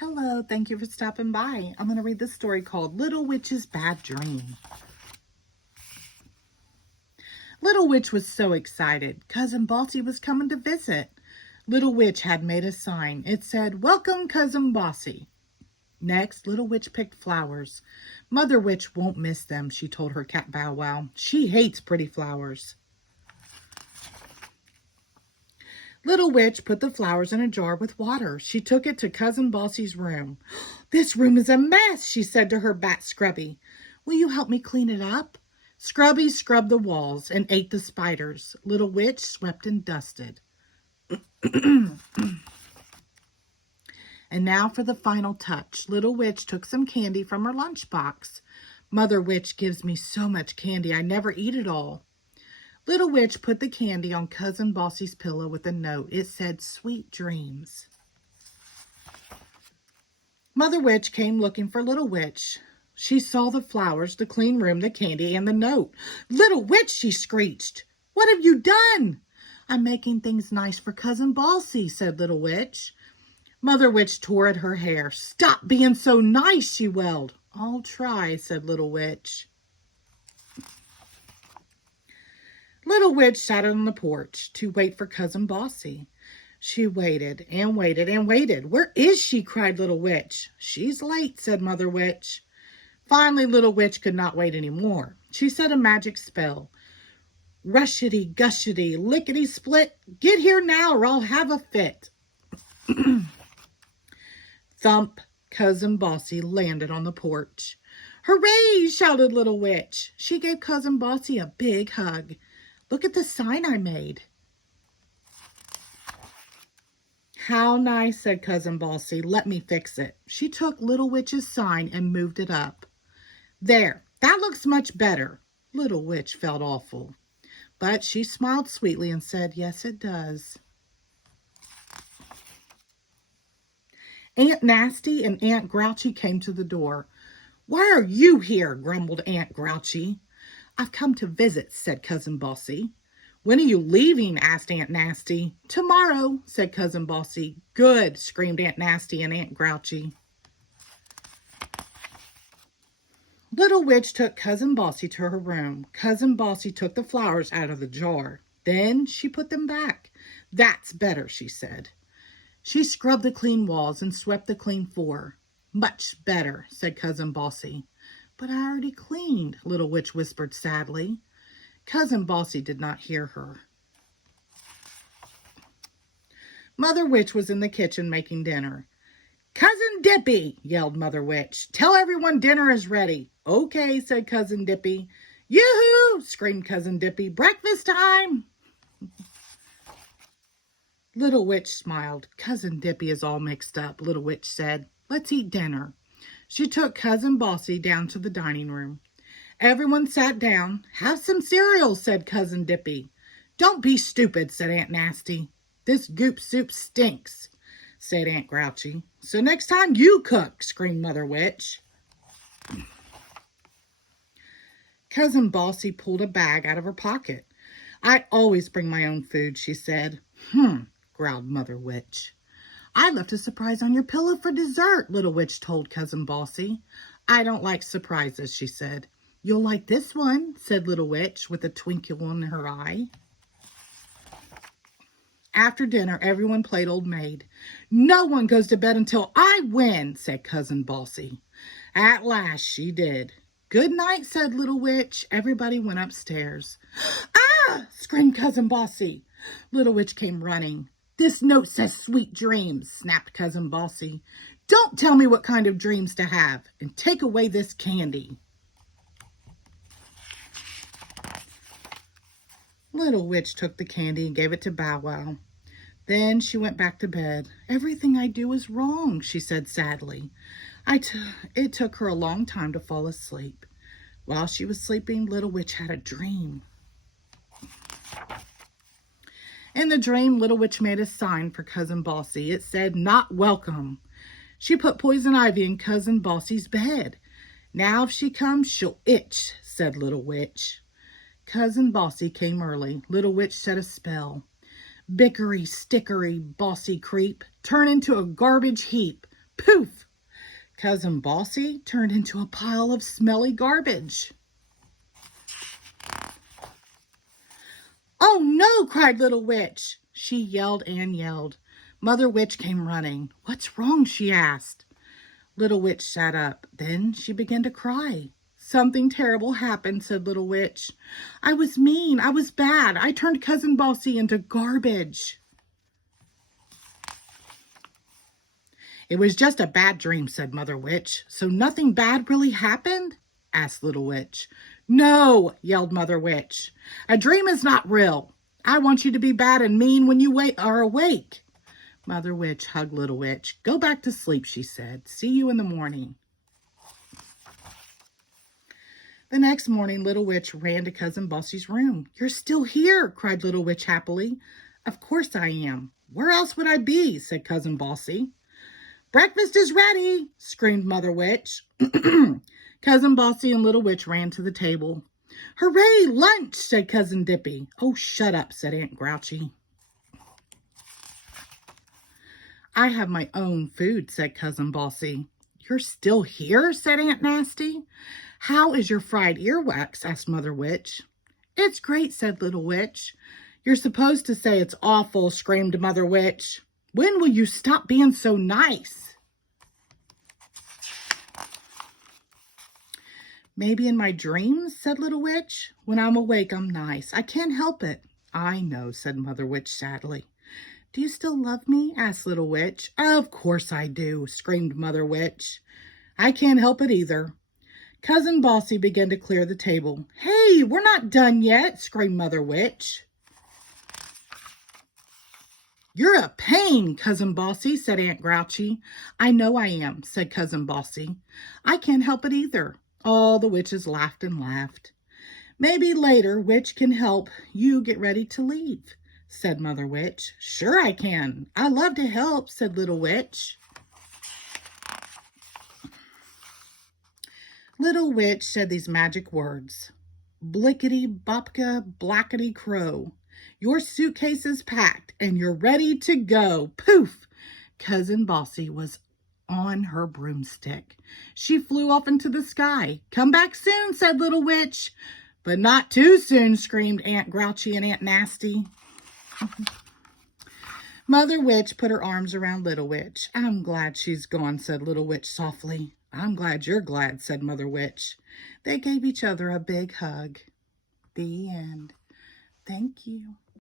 Hello, thank you for stopping by. I'm going to read this story called Little Witch's Bad Dream. Little Witch was so excited. Cousin Bossy was coming to visit. Little Witch had made a sign. It said, "Welcome, Cousin Bossy." Next, Little Witch picked flowers. Mother Witch won't miss them, she told her cat Bow Wow. She hates pretty flowers. Little Witch put the flowers in a jar with water. She took it to Cousin Bossy's room. "This room is a mess," she said to her bat Scrubby. "Will you help me clean it up?" Scrubby scrubbed the walls and ate the spiders. Little Witch swept and dusted. And now for the final touch. Little Witch took some candy from her lunchbox. Mother Witch gives me so much candy, I never eat it all. Little Witch put the candy on Cousin Bossy's pillow with a note. It said, "Sweet dreams." Mother Witch came looking for Little Witch. She saw the flowers, the clean room, the candy, and the note. "Little Witch," she screeched. "What have you done?" "I'm making things nice for Cousin Bossy," said Little Witch. Mother Witch tore at her hair. "Stop being so nice," she wailed. "I'll try," said Little Witch. Little Witch sat on the porch to wait for Cousin Bossy. She waited and waited and waited. "Where is she?" cried Little Witch. "She's late," said Mother Witch. Finally, Little Witch could not wait any more. She said a magic spell. "Rushity, gushity, lickety split, get here now or I'll have a fit." Thump! Cousin Bossy landed on the porch. "Hooray!" shouted Little Witch. She gave Cousin Bossy a big hug. "Look at the sign I made." "How nice," said Cousin Bossy. "Let me fix it." She took Little Witch's sign and moved it up. "There, that looks much better." Little Witch felt awful, but she smiled sweetly and said, "Yes, it does." Aunt Nasty and Aunt Grouchy came to the door. "Why are you here?" grumbled Aunt Grouchy. "I've come to visit," said Cousin Bossy. "When are you leaving?" asked Aunt Nasty. "Tomorrow," said Cousin Bossy. "Good," screamed Aunt Nasty and Aunt Grouchy. Little Witch took Cousin Bossy to her room. Cousin Bossy took the flowers out of the jar. Then she put them back. "That's better," she said. She scrubbed the clean walls and swept the clean floor. "Much better," said Cousin Bossy. "But I already cleaned," Little Witch whispered sadly. Cousin Bossy did not hear her. Mother Witch was in the kitchen making dinner. "Cousin Dippy," yelled Mother Witch, "tell everyone dinner is ready." "Okay," said Cousin Dippy. "Yoo-hoo!" screamed Cousin Dippy. "Breakfast time!" Little Witch smiled. "Cousin Dippy is all mixed up," Little Witch said. "Let's eat dinner." She took Cousin Bossy down to the dining room. Everyone sat down. "Have some cereal," said Cousin Dippy. "Don't be stupid," said Aunt Nasty. "This goop soup stinks," said Aunt Grouchy. "So next time you cook," screamed Mother Witch. Cousin Bossy pulled a bag out of her pocket. "I always bring my own food," she said. Growled Mother Witch. "I left a surprise on your pillow for dessert," Little Witch told Cousin Bossy. "I don't like surprises," she said. "You'll like this one," said Little Witch with a twinkle in her eye. After dinner, everyone played Old Maid. "No one goes to bed until I win," said Cousin Bossy. At last she did. "Good night," said Little Witch. Everybody went upstairs. "Ah!" screamed Cousin Bossy. Little Witch came running. "This note says sweet dreams," snapped Cousin Bossy. "Don't tell me what kind of dreams to have, and take away this candy." Little Witch took the candy and gave it to Bow Wow. Then she went back to bed. "Everything I do is wrong," she said sadly. It took her a long time to fall asleep. While she was sleeping, Little Witch had a dream. In the dream, Little Witch made a sign for Cousin Bossy. It said, "Not welcome." She put poison ivy in Cousin Bossy's bed. "Now if she comes, she'll itch," said Little Witch. Cousin Bossy came early. Little Witch said a spell. "Bickery, stickery, Bossy creep, turn into a garbage heap. Poof! Cousin Bossy turned into a pile of smelly garbage. "Oh no!" cried Little Witch. She yelled and yelled. Mother Witch came running. "What's wrong?" she asked. Little Witch sat up. Then she began to cry. "Something terrible happened," said Little Witch. "I was mean. I was bad. I turned Cousin Bossy into garbage." "It was just a bad dream," said Mother Witch. "So nothing bad really happened?" asked Little Witch. "No," yelled Mother Witch. "A dream is not real. I want you to be bad and mean when you are awake." Mother Witch hugged Little Witch. "Go back to sleep," she said. "See you in the morning." The next morning, Little Witch ran to Cousin Bossy's room. "You're still here," cried Little Witch happily. "Of course I am. Where else would I be?" said Cousin Bossy. "Breakfast is ready," screamed Mother Witch. Cousin Bossy and Little Witch ran to the table. "Hooray, lunch," said Cousin Dippy. "Oh, shut up," said Aunt Grouchy. "I have my own food," said Cousin Bossy. "You're still here?" said Aunt Nasty. "How is your fried earwax?" asked Mother Witch. "It's great," said Little Witch. "You're supposed to say it's awful," screamed Mother Witch. "When will you stop being so nice?" "Maybe in my dreams," said Little Witch. "When I'm awake, I'm nice. I can't help it." "I know," said Mother Witch sadly. "Do you still love me?" asked Little Witch. "Of course I do," screamed Mother Witch. "I can't help it either." Cousin Bossy began to clear the table. "Hey, we're not done yet," screamed Mother Witch. "You're a pain, Cousin Bossy," said Aunt Grouchy. "I know I am," said Cousin Bossy. "I can't help it either." All the witches laughed and laughed. "Maybe later Witch can help you get ready to leave," said Mother Witch. "Sure I can. I love to help," said Little Witch. Little Witch said these magic words. "Blickety bopka blackety crow. Your suitcase is packed and you're ready to go." Poof! Cousin Bossy was on her broomstick. She flew off into the sky. "Come back soon," said Little Witch. "But not too soon," screamed Aunt Grouchy and Aunt Nasty. Mother Witch put her arms around Little Witch. "I'm glad she's gone," said Little Witch softly. "I'm glad you're glad," said Mother Witch. They gave each other a big hug. The end. Thank you.